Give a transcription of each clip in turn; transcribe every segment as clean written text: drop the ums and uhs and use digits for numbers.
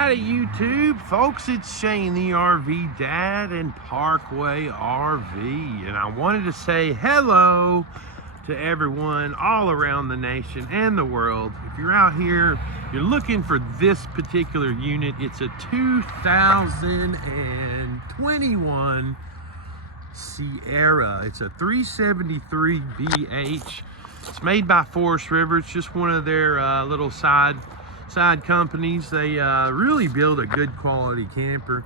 Howdy YouTube, folks, it's Shane the RV Dad and Parkway RV, and I wanted to say hello to everyone all around the nation and the world. If you're out here, you're looking for this particular unit, it's a 2021 Sierra. It's a 373 BH. It's made by Forest River. It's just one of their little side companies. They really build a good quality camper,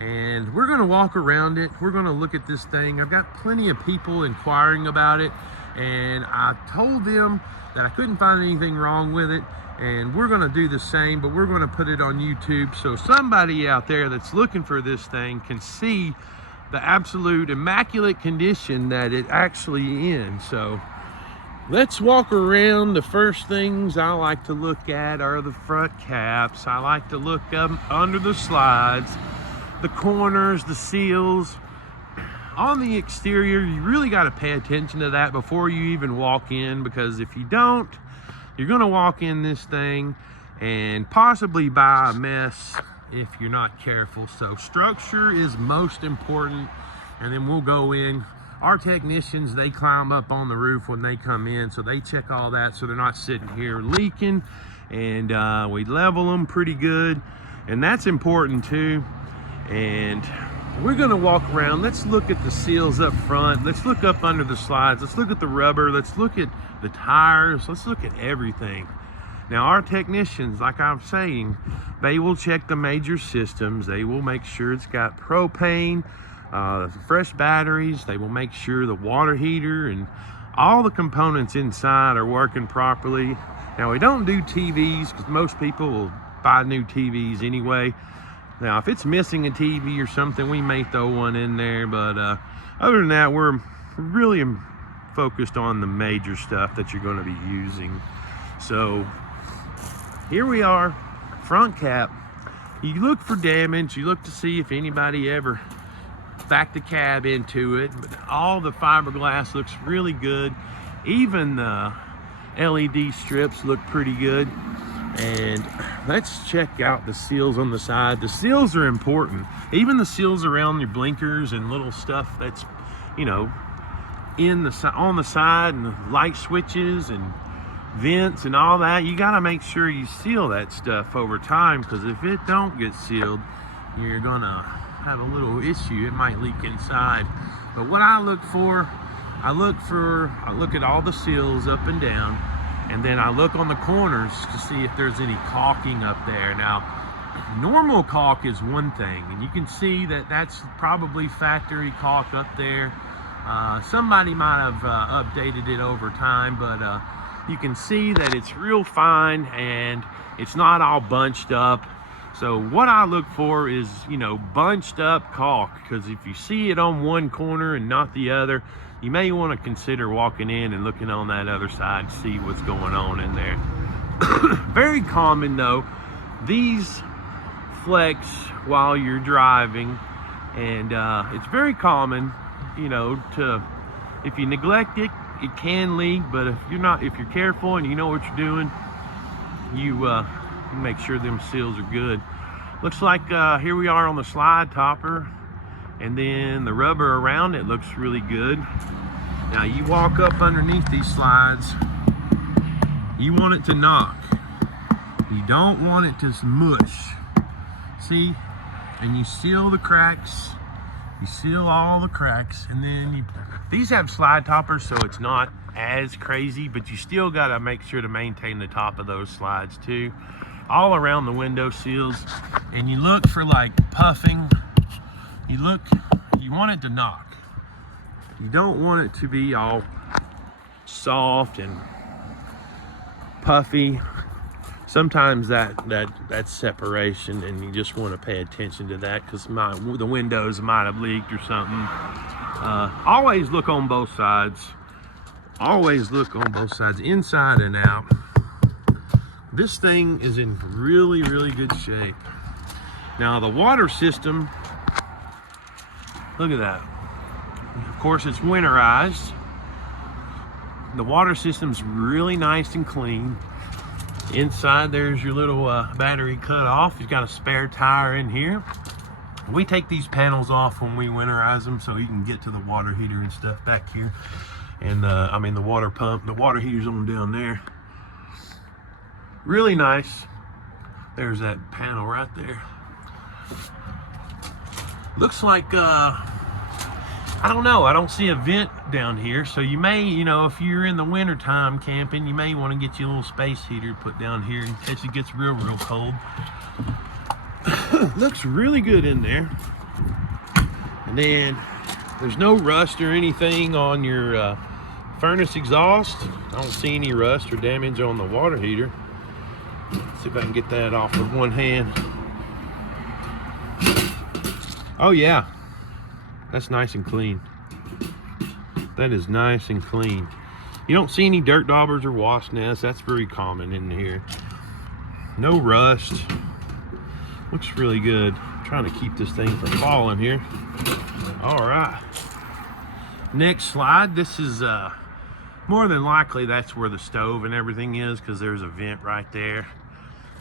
and we're going to walk around it. We're going to look at this thing. I've got plenty of people inquiring about it, and I told them that I couldn't find anything wrong with it, and we're going to do the same, but we're going to put it on YouTube so somebody out there that's looking for this thing can see the absolute immaculate condition that it actually in. So let's walk around. The first things I like to look at are the front caps. I like to look up under the slides, the corners, the seals. On the exterior, you really got to pay attention to that before you even walk in, because if you don't, you're going to walk in this thing and possibly buy a mess if you're not careful. So structure is most important, and then we'll go in. Our technicians, they climb up on the roof when they come in, so they check all that so they're not sitting here leaking, and we level them pretty good, and that's important too. And we're going to walk around. Let's look at the seals up front. Let's look up under the slides. Let's look at the rubber. Let's look at the tires. Let's look at everything. Now, our technicians, like I'm saying, they will check the major systems. They will make sure it's got propane, fresh batteries. They will make sure the water heater and all the components inside are working properly. Now, we don't do TVs because most people will buy new TVs anyway. Now, if it's missing a TV or something, we may throw one in there, but other than that, we're really focused on the major stuff that you're going to be using. So here we are, front cap. You look for damage, you look to see if anybody ever backed the cab into it, but all the fiberglass looks really good. Even the LED strips look pretty good. And let's check out the seals on the side. The seals are important. Even the seals around your blinkers and little stuff that's, you know, on the side, and the light switches and vents and all that, you got to make sure you seal that stuff over time, because if it don't get sealed, you're gonna have a little issue. It might leak inside. But what I look for, I look at all the seals up and down, and then I look on the corners to see if there's any caulking up there. Now, normal caulk is one thing, and you can see that that's probably factory caulk up there. Somebody might have updated it over time, but you can see that it's real fine and it's not all bunched up. So what I look for is, you know, bunched up caulk, because if you see it on one corner and not the other, you may want to consider walking in and looking on that other side to see what's going on in there. Very common though, these flex while you're driving, and it's very common, you know, if you neglect it, it can leak. But if you're careful and you know what you're doing, you make sure them seals are good. Looks like here we are on the slide topper, and then the rubber around it looks really good. Now, you walk up underneath these slides, you want it to knock. You don't want it to mush. See? And you seal the cracks. You seal all the cracks, and then these have slide toppers, so it's not as crazy, but you still got to make sure to maintain the top of those slides too. All around the window seals, and you look for like puffing. You want it to knock. You don't want it to be all soft and puffy. Sometimes that's separation, and you just want to pay attention to that, because the windows might have leaked or something. Always look on both sides. Always look on both sides, inside and out. This thing is in really, really good shape. Now, the water system, look at that. Of course, it's winterized. The water system's really nice and clean. Inside there's your little battery cut off. You've got a spare tire in here. We take these panels off when we winterize them so you can get to the water heater and stuff back here. And I mean the water pump, the water heater's on down there. Really nice. There's that panel right there. Looks like, I don't know, I don't see a vent down here. So you may, you know, if you're in the winter time camping, you may want to get you a little space heater to put down here in case it gets real cold. Looks really good in there. And then there's no rust or anything on your furnace exhaust. I don't see any rust or damage on the water heater. Let's see if I can get that off with one hand. Oh yeah, that's nice and clean. That is nice and clean. You don't see any dirt daubers or wasp nests. That's very common in here. No rust. Looks really good. I'm trying to keep this thing from falling here. All right. Next slide. This is more than likely that's where the stove and everything is because there's a vent right there.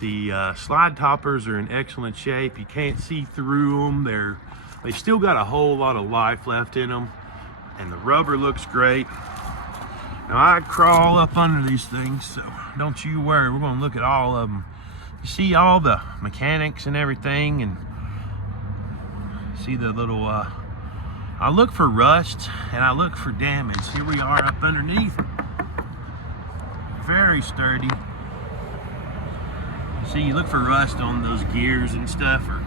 The slide toppers are in excellent shape. You can't see through them. They still got a whole lot of life left in them, and the rubber looks great. Now I crawl up under these things, so don't you worry. We're going to look at all of them. You see all the mechanics and everything, and see the little I look for rust and I look for damage. Here we are up underneath. Very sturdy. See, you look for rust on those gears and stuff, or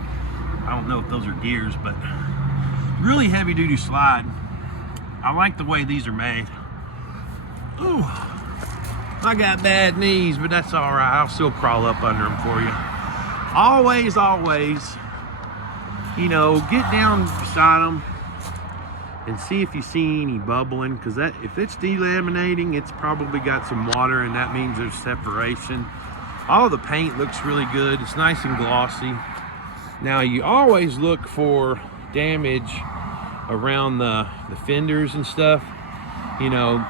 I don't know if those are gears, but really heavy duty slide. I like the way these are made. Ooh, I got bad knees, but that's all right. I'll still crawl up under them for you. Always, you know, get down beside them and see if you see any bubbling, because that, if it's delaminating, it's probably got some water, and that means there's separation. All the paint looks really good. It's nice and glossy. Now you always look for damage around the fenders and stuff. You know,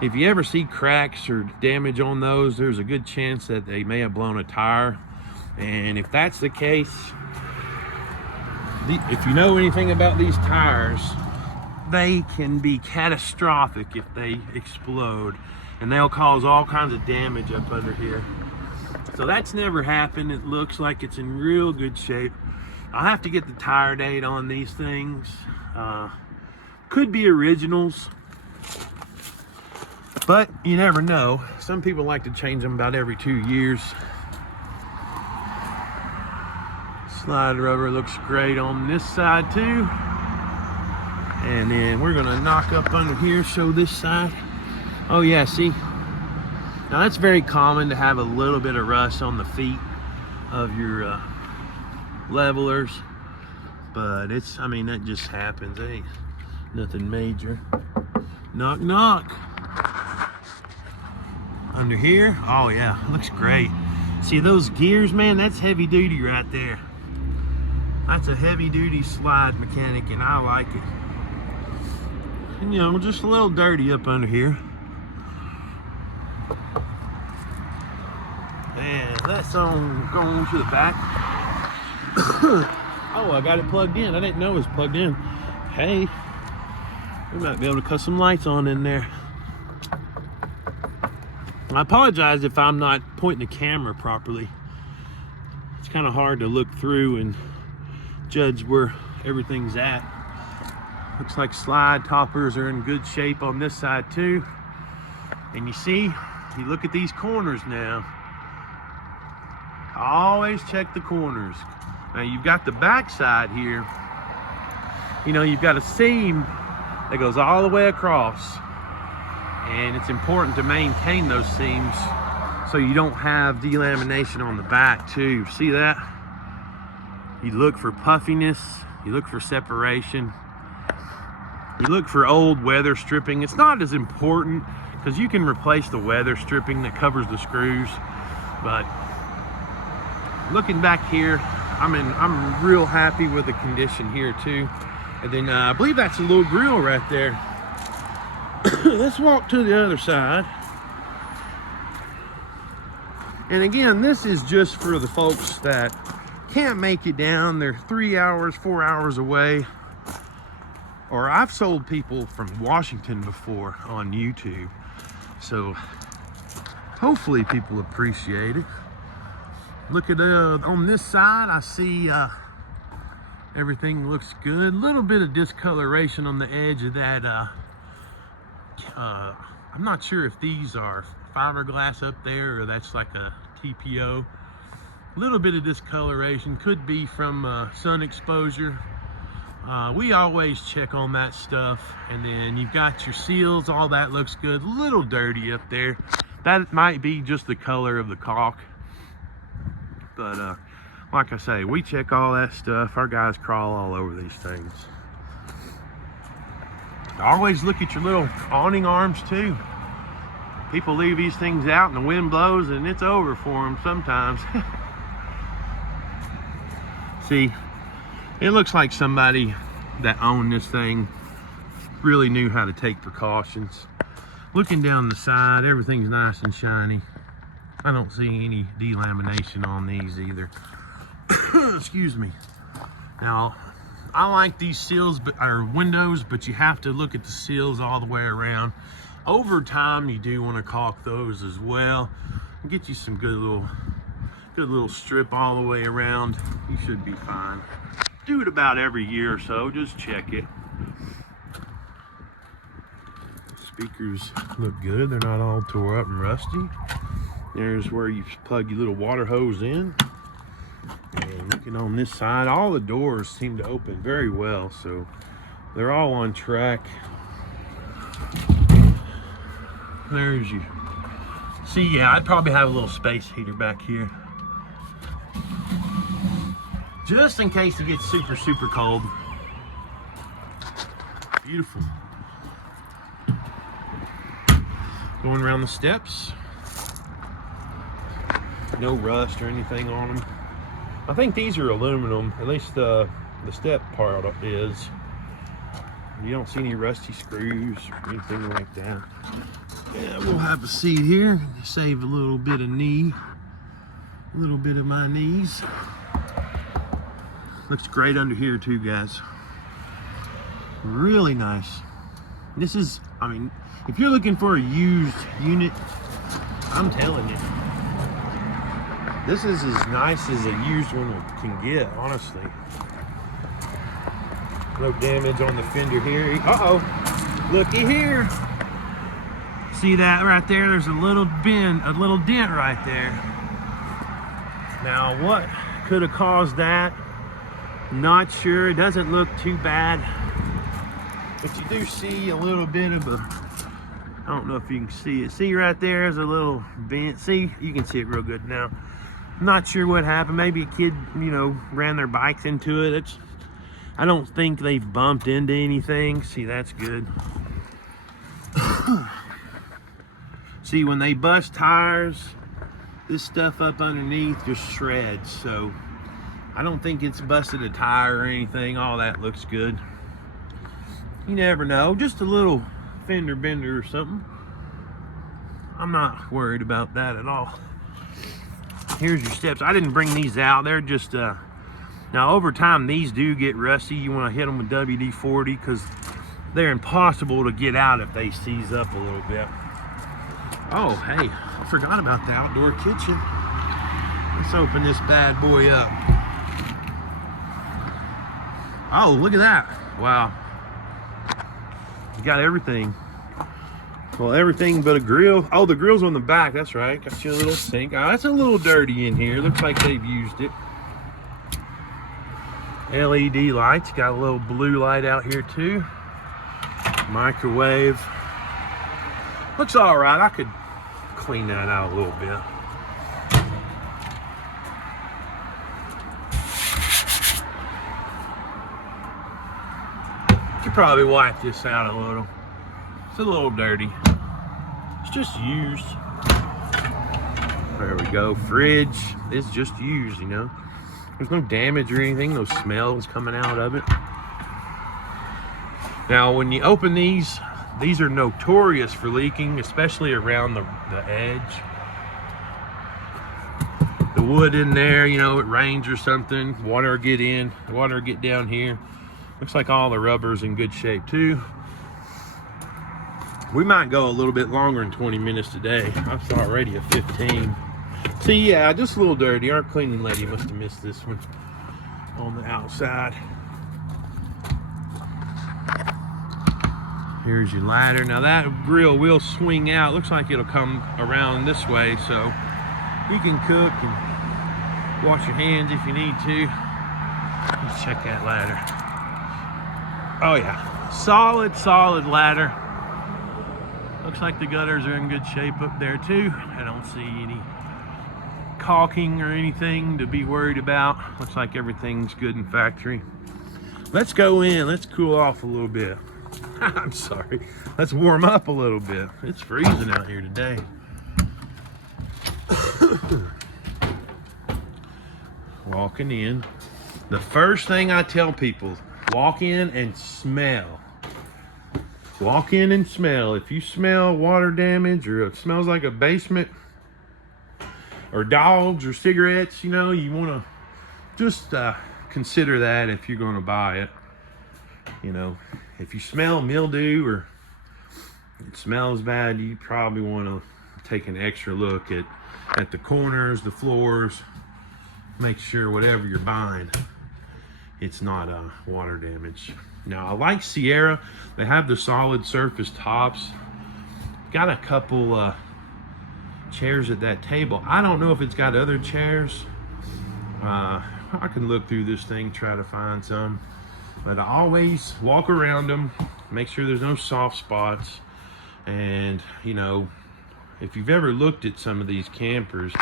if you ever see cracks or damage on those, there's a good chance that they may have blown a tire. And if that's the case, if you know anything about these tires, they can be catastrophic if they explode, and they'll cause all kinds of damage up under here. So that's never happened. It looks like it's in real good shape. I'll have to get the tire date on these things. Could be originals, but you never know. Some people like to change them about every 2 years. Slide rubber looks great on this side too. And then we're gonna knock up under here, show this side. Oh yeah, see? Now that's very common to have a little bit of rust on the feet of your levelers, but it's, I mean, that just happens. It ain't nothing major. Knock, knock. Under here, oh yeah, looks great. See those gears, man? That's heavy duty right there. That's a heavy duty slide mechanic, and I like it. And, you know, just a little dirty up under here. And that's on going to the back. Oh, I got it plugged in. I didn't know it was plugged in. Hey, we might be able to cut some lights on in there. I apologize if I'm not pointing the camera properly. It's kind of hard to look through and judge where everything's at. Looks like slide toppers are in good shape on this side too. And you see, you look at these corners now. Always check the corners. Now you've got the back side here. You know, you've got a seam that goes all the way across. And it's important to maintain those seams so you don't have delamination on the back too. See that? You look for puffiness, you look for separation, you look for old weather stripping. It's not as important because you can replace the weather stripping that covers the screws, but looking back here, I'm real happy with the condition here too. And then I believe that's a little grill right there. Let's walk to the other side. And again, this is just for the folks that can't make it down. They're 3 hours, 4 hours away. Or I've sold people from Washington before on YouTube. So hopefully people appreciate it. Look at on this side, I see everything looks good. A little bit of discoloration on the edge of that. I'm not sure if these are fiberglass up there or that's like a TPO. A little bit of discoloration, could be from sun exposure. We always check on that stuff. And then you've got your seals, all that looks good. A little dirty up there. That might be just the color of the caulk. But like I say, we check all that stuff. Our guys crawl all over these things. Always look at your little awning arms too. People leave these things out and the wind blows and it's over for them sometimes. See, it looks like somebody that owned this thing really knew how to take precautions. Looking down the side, everything's nice and shiny. I don't see any delamination on these either. Excuse me. Now, I like these seals or windows, but you have to look at the seals all the way around. Over time, you do want to caulk those as well. Get you some good little strip all the way around. You should be fine. Do it about every year or so. Just check it. Speakers look good. They're not all tore up and rusty. There's where you plug your little water hose in. And looking on this side, all the doors seem to open very well, so they're all on track. There's you. See, yeah, I'd probably have a little space heater back here, just in case it gets super, super cold. Beautiful. Going around the steps. No rust or anything on them. I think these are aluminum, at least the step part is. You don't see any rusty screws or anything like that. Yeah, we'll have a seat here. Save a little bit of my knees. Looks great under here too, guys. Really nice. This is, I mean, if you're looking for a used unit, I'm telling you, this is as nice as a used one can get, honestly. No damage on the fender here. Uh-oh, looky here. See that right there? There's a little bend, a little dent right there. Now, what could have caused that? Not sure. It doesn't look too bad. But you do see a little bit of a, I don't know if you can see it. See right there is a little bent. See, you can see it real good now. Not sure what happened. Maybe a kid, you know, ran their bikes into it. I don't think they've bumped into anything. See, that's good. See, when they bust tires, this stuff up underneath just shreds. So I don't think it's busted a tire or anything. All that looks good. You never know. Just a little fender bender or something. I'm not worried about that at all. Here's your steps. I didn't bring these out. They're just, now over time, these do get rusty. You want to hit them with WD-40 because they're impossible to get out if they seize up a little bit. Oh, hey, I forgot about the outdoor kitchen. Let's open this bad boy up. Oh, look at that. Wow. You got everything. Well, everything but a grill. Oh, the grill's on the back. That's right. Got you a little sink. Oh, that's a little dirty in here. Looks like they've used it. LED lights. Got a little blue light out here too. Microwave. Looks all right. I could clean that out a little bit. Could probably wipe this out a little. It's a little dirty. It's just used. There we go. Fridge. It's just used, you know. There's no damage or anything. No smells coming out of it. Now, when you open these are notorious for leaking, especially around the edge. wood in there, you know, it rains or something, water get in, water get down here. Looks like all the rubber's in good shape too. We might go a little bit longer than 20 minutes today. It's already at 15. See, yeah, just a little dirty. Our cleaning lady must have missed this one on the outside. Here's your ladder. Now that grill will swing out. Looks like it'll come around this way, so you can cook and wash your hands if you need to. Let's check that ladder. Oh yeah, solid ladder. Looks like the gutters are in good shape up there too. I don't see any caulking or anything to be worried about. Looks like everything's good in factory. Let's go in, let's cool off a little bit. I'm sorry, let's warm up a little bit. It's freezing out here today. Walking in. The first thing I tell people, walk in and smell. Walk in and smell. If you smell water damage or it smells like a basement or dogs or cigarettes, you know, you want to just consider that if you're going to buy it. You know, if you smell mildew or it smells bad, you probably want to take an extra look at the corners, the floors. Make sure whatever you're buying, it's not water damage. Now, I like Sierra. They have the solid surface tops. Got a couple chairs at that table. I don't know if it's got other chairs. I can look through this thing, try to find some. But I always walk around them, make sure there's no soft spots. And, you know, if you've ever looked at some of these campers,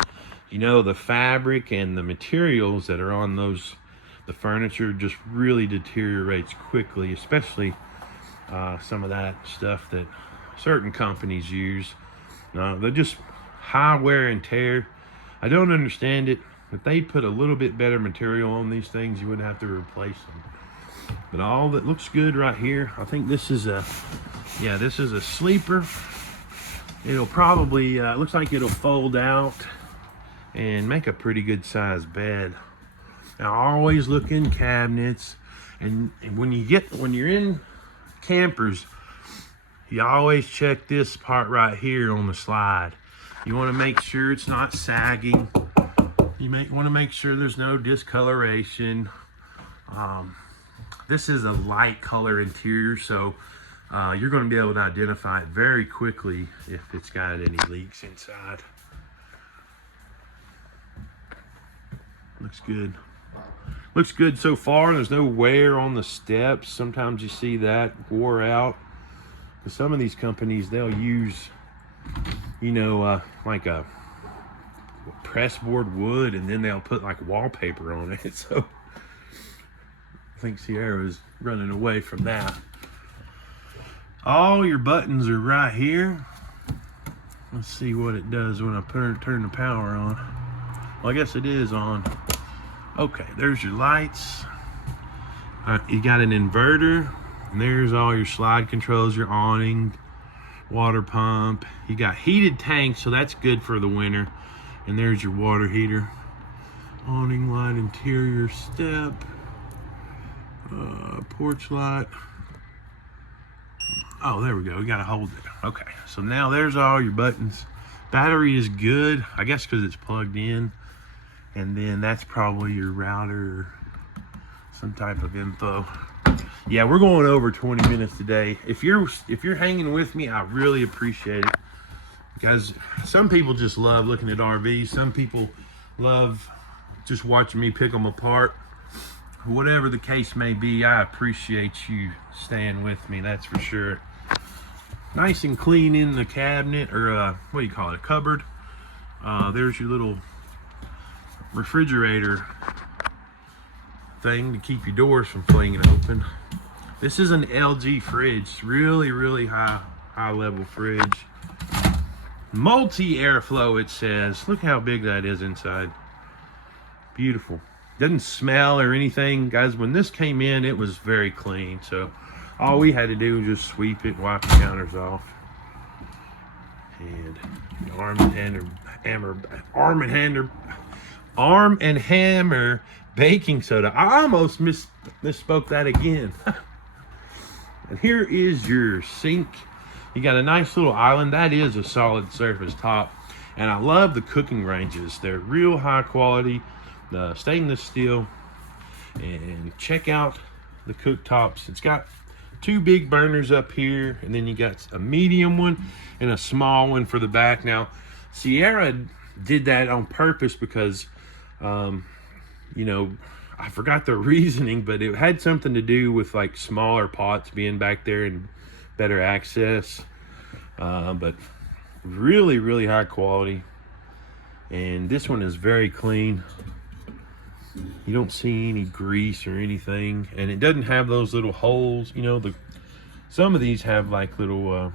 you know the fabric and the materials that are on the furniture just really deteriorates quickly, especially some of that stuff that certain companies use. They're just high wear and tear. I don't understand it. If they put a little bit better material on these things, you wouldn't have to replace them. But all that looks good right here. I think this is a sleeper. It'll probably, looks like it'll fold out and make a pretty good sized bed. Now, always look in cabinets, and when you're in campers, you always check this part right here on the slide. You want to make sure it's not sagging. You want to make sure there's no discoloration. This is a light color interior, so you're going to be able to identify it very quickly if it's got any leaks inside. Looks good. Looks good so far. There's no wear on the steps. Sometimes you see that wore out. Because some of these companies, they'll use, you know, like a pressboard wood, and then they'll put like wallpaper on it. So I think Sierra is running away from that. All your buttons are right here. Let's see what it does when I turn the power on. Well, I guess it is on. Okay, there's your lights. You got an inverter, and there's all your slide controls, your awning, water pump. You got heated tanks, so that's good for the winter. And there's your water heater. Awning light, interior step, porch light. Oh, there we go. We gotta hold it. Okay, so now there's all your buttons. Battery is good, I guess because it's plugged in. And then that's probably your router or some type of info. Yeah, we're going over 20 minutes today. If you're hanging with me, I really appreciate it. Because some people just love looking at RVs. Some people love just watching me pick them apart. Whatever the case may be, I appreciate you staying with me, that's for sure. Nice and clean in the cabinet, or what do you call it, a cupboard. There's your little refrigerator thing to keep your doors from flinging open. This is an LG fridge, really high level fridge. Multi airflow, it says. Look how big that is inside. Beautiful. Doesn't smell or anything, guys. When this came in, it was very clean, so all we had to do was just sweep it, wipe the counters off. And Arm and Hammer Arm and Hammer baking soda. I almost misspoke that again. And here is your sink. You got a nice little island. That is a solid surface top. And I love the cooking ranges. They're real high quality, the stainless steel. And check out the cooktops. It's got 2 big burners up here, and then you got a medium one and a small one for the back. Now, Sierra did that on purpose because, you know, I forgot the reasoning, but it had something to do with like smaller pots being back there and better access. But really, really high quality. And this one is very clean. You don't see any grease or anything, and it doesn't have those little holes. You know, some of these have like little,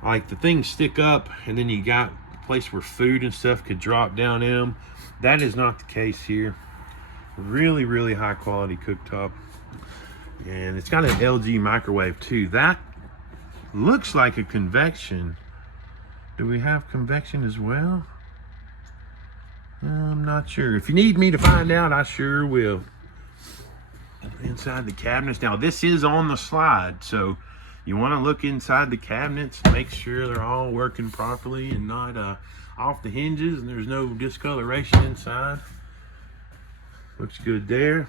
like the things stick up, and then you got a place where food and stuff could drop down in them. That is not the case here. Really, really high quality cooktop, and it's got an LG microwave too. That looks like a convection. Do we have convection as well? I'm not sure. If you need me to find out, I sure will. Inside the cabinets. Now, this is on the slide, so you want to look inside the cabinets, make sure they're all working properly and not off the hinges, and there's no discoloration inside. Looks good there.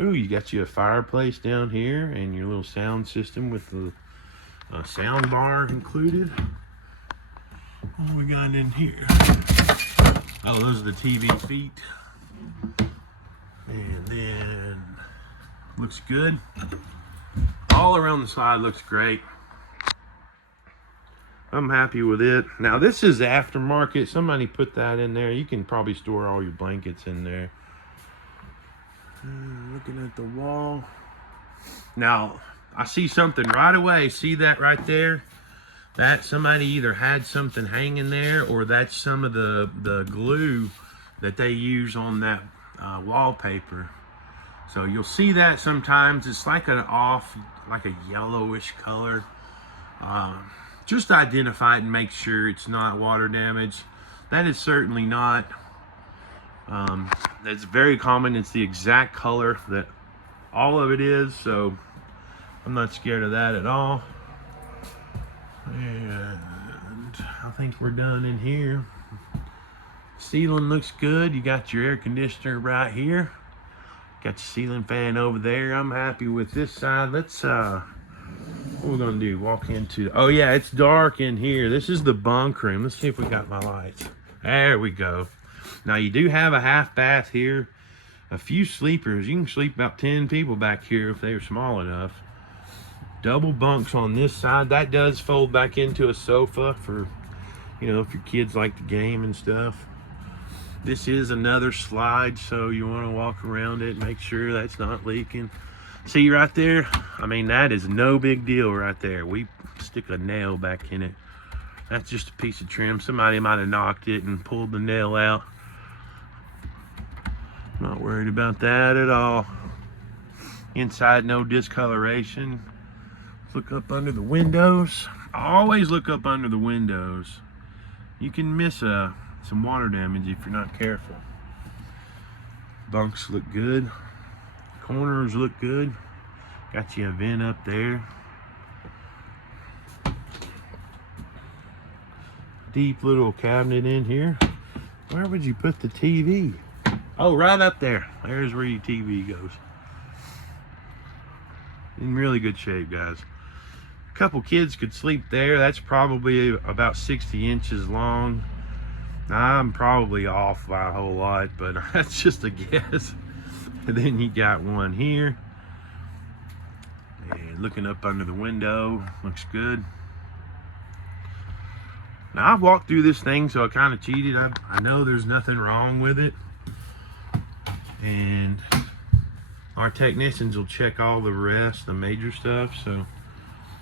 Ooh, you got you a fireplace down here and your little sound system with the sound bar included. What we got in here? Oh, those are the TV feet. And then looks good. All around the side looks great. I'm happy with it. Now this is aftermarket. Somebody put that in there. You can probably store all your blankets in there. Looking at the wall. Now I see something right away. See that right there? That somebody either had something hanging there, or that's some of the glue that they use on that wallpaper. So you'll see that sometimes. It's like like a yellowish color. Just identify it and make sure it's not water damage. That is certainly not. That's very common. It's the exact color that all of it is, so I'm not scared of that at all. And I think we're done in here. Ceiling looks good. You got your air conditioner right here. Got your ceiling fan over there. I'm happy with this side. Let's what we're gonna do, walk into, oh yeah, it's dark in here. This is the bunk room. Let's see if we got my lights. There we go. Now you do have a half bath here, a few sleepers. You can sleep about 10 people back here if they're small enough. Double bunks on this side. That does fold back into a sofa for, you know, if your kids like to game and stuff. This is another slide, so you want to walk around it, make sure that's not leaking. See right there? I mean, that is no big deal right there. We stick a nail back in it. That's just a piece of trim. Somebody might have knocked it and pulled the nail out. Not worried about that at all. Inside, no discoloration. Look up under the windows. Always look up under the windows. You can miss some water damage if you're not careful. Bunks look good. Corners look good. Got you a vent up there. Deep little cabinet in here. Where would you put the TV? Oh, right up there. There's where your TV goes. In really good shape, guys. A couple kids could sleep there. That's probably about 60 inches long. I'm probably off by a whole lot, but that's just a guess. And then you got one here. And looking up under the window, looks good. Now I've walked through this thing, so I kind of cheated. I know there's nothing wrong with it. And our technicians will check all the rest, the major stuff. So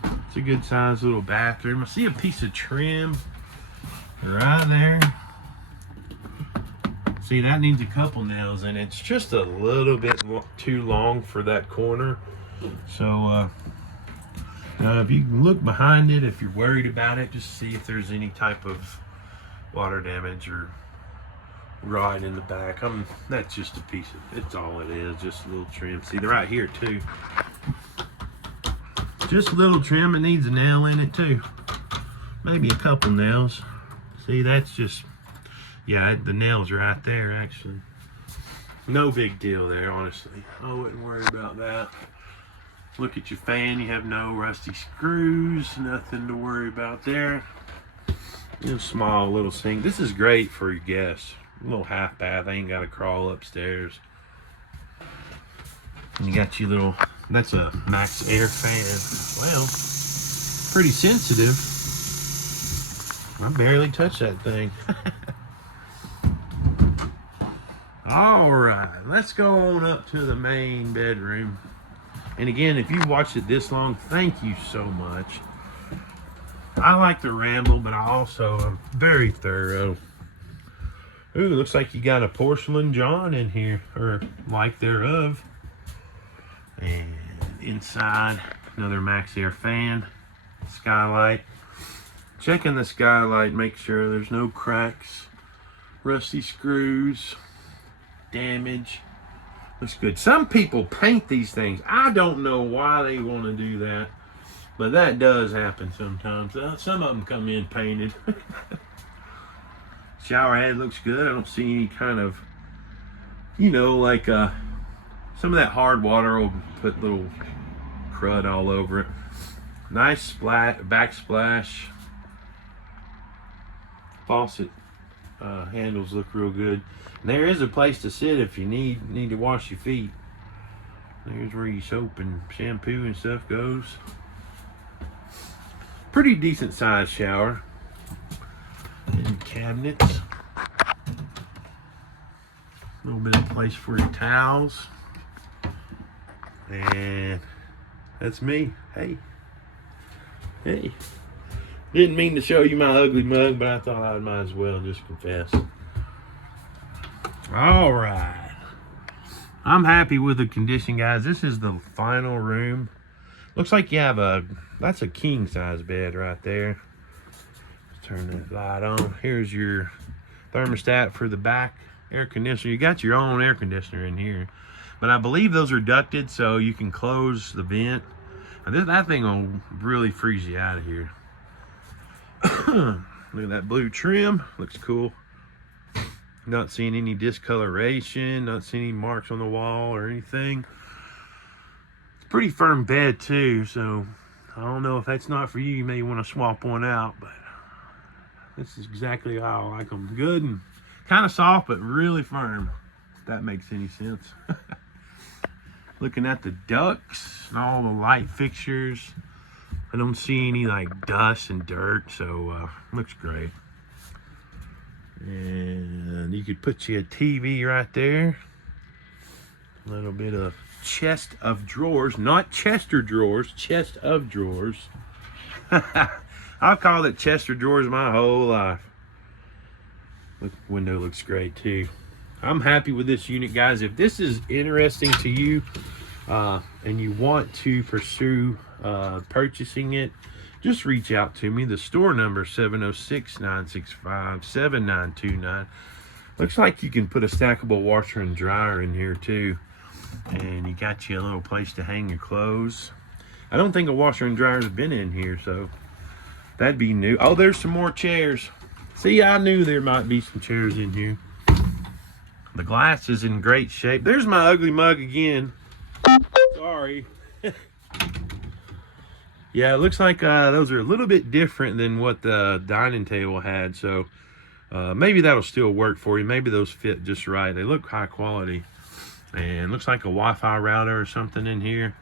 it's a good sized little bathroom. I see a piece of trim right there. See, that needs a couple nails in it. It's just a little bit too long for that corner. So now if you can look behind it, if you're worried about it, just see if there's any type of water damage or right in the back. That's just a piece of, it's all it is, just a little trim. See, they're right here too. Just a little trim. It needs a nail in it too. Maybe a couple nails. See, that's just, yeah, the nail's right there actually. No big deal there, honestly. I wouldn't worry about that. Look at your fan. You have no rusty screws. Nothing to worry about there. Small little sink. This is great for your guests. A little half bath. I ain't got to crawl upstairs. And you got your little, that's a Max Air fan. Well, pretty sensitive. I barely touched that thing. All right, let's go on up to the main bedroom. And again, if you've watched it this long, thank you so much. I like to ramble, but I also am very thorough. Ooh, looks like you got a porcelain John in here, or like thereof. And inside, another Max Air fan, skylight. Checking the skylight, make sure there's no cracks, rusty screws, damage. Looks good. Some people paint these things. I don't know why they want to do that, but that does happen sometimes. Some of them come in painted. Shower head looks good. I don't see any kind of, like some of that hard water will put little crud all over it. Nice backsplash. Faucet handles look real good. And there is a place to sit if you need to wash your feet. There's where your soap and shampoo and stuff goes. Pretty decent sized shower. And cabinets. A little bit of place for your towels. And that's me. Hey. Didn't mean to show you my ugly mug, but I thought I might as well just confess. All right. I'm happy with the condition, guys. This is the final room. Looks like you have that's a king size bed right there. Let's turn that light on. Here's your thermostat for the back air conditioner. You got your own air conditioner in here, but I believe those are ducted, so you can close the vent. That thing will really freeze you out of here. Look at that blue trim. Looks cool. Not seeing any discoloration. Not seeing any marks on the wall or anything. Pretty firm bed too, so I don't know if that's not for you. You may want to swap one out, but this is exactly how I like them. Good and kind of soft, but really firm, if that makes any sense. Looking at the ducts and all the light fixtures, I don't see any like dust and dirt, so looks great. And you could put you a TV right there. A little bit of chest of drawers, not Chester drawers, chest of drawers. I've called it Chester drawers my whole life. Look, window looks great too. I'm happy with this unit, guys. If this is interesting to you and you want to pursue purchasing it, just reach out to me. The store number is 706-965-7929. Looks like you can put a stackable washer and dryer in here too. And you got you a little place to hang your clothes. I don't think a washer and dryer has been in here, so that'd be new. Oh, there's some more chairs. See, I knew there might be some chairs in here. The glass is in great shape. There's my ugly mug again. Sorry. Yeah, it looks like those are a little bit different than what the dining table had, so maybe that'll still work for you. Maybe those fit just right. They look high quality. And looks like a Wi-Fi router or something in here.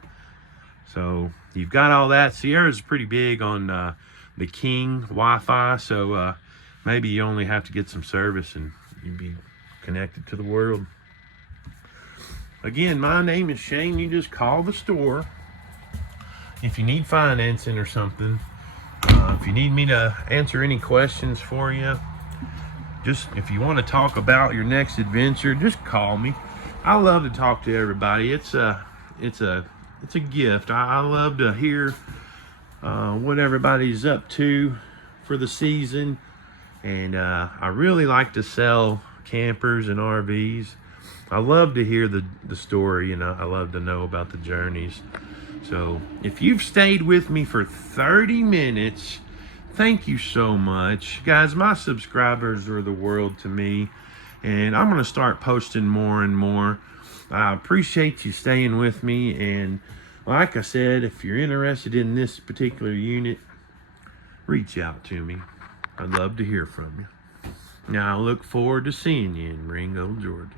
So you've got all that. Sierra's pretty big on the King Wi-Fi, so maybe you only have to get some service and you'll be connected to the world. Again, my name is Shane. You just call the store if you need financing or something. If you need me to answer any questions for you, just if you want to talk about your next adventure, just call me. I love to talk to everybody. It's a gift. I love to hear what everybody's up to for the season, and I really like to sell campers and RVs. I love to hear the story, and I love to know about the journeys. So if you've stayed with me for 30 minutes, thank you so much. Guys, my subscribers are the world to me, and I'm going to start posting more and more. I appreciate you staying with me, and like I said, if you're interested in this particular unit, reach out to me. I'd love to hear from you. Now, I look forward to seeing you in Ringgold, Georgia.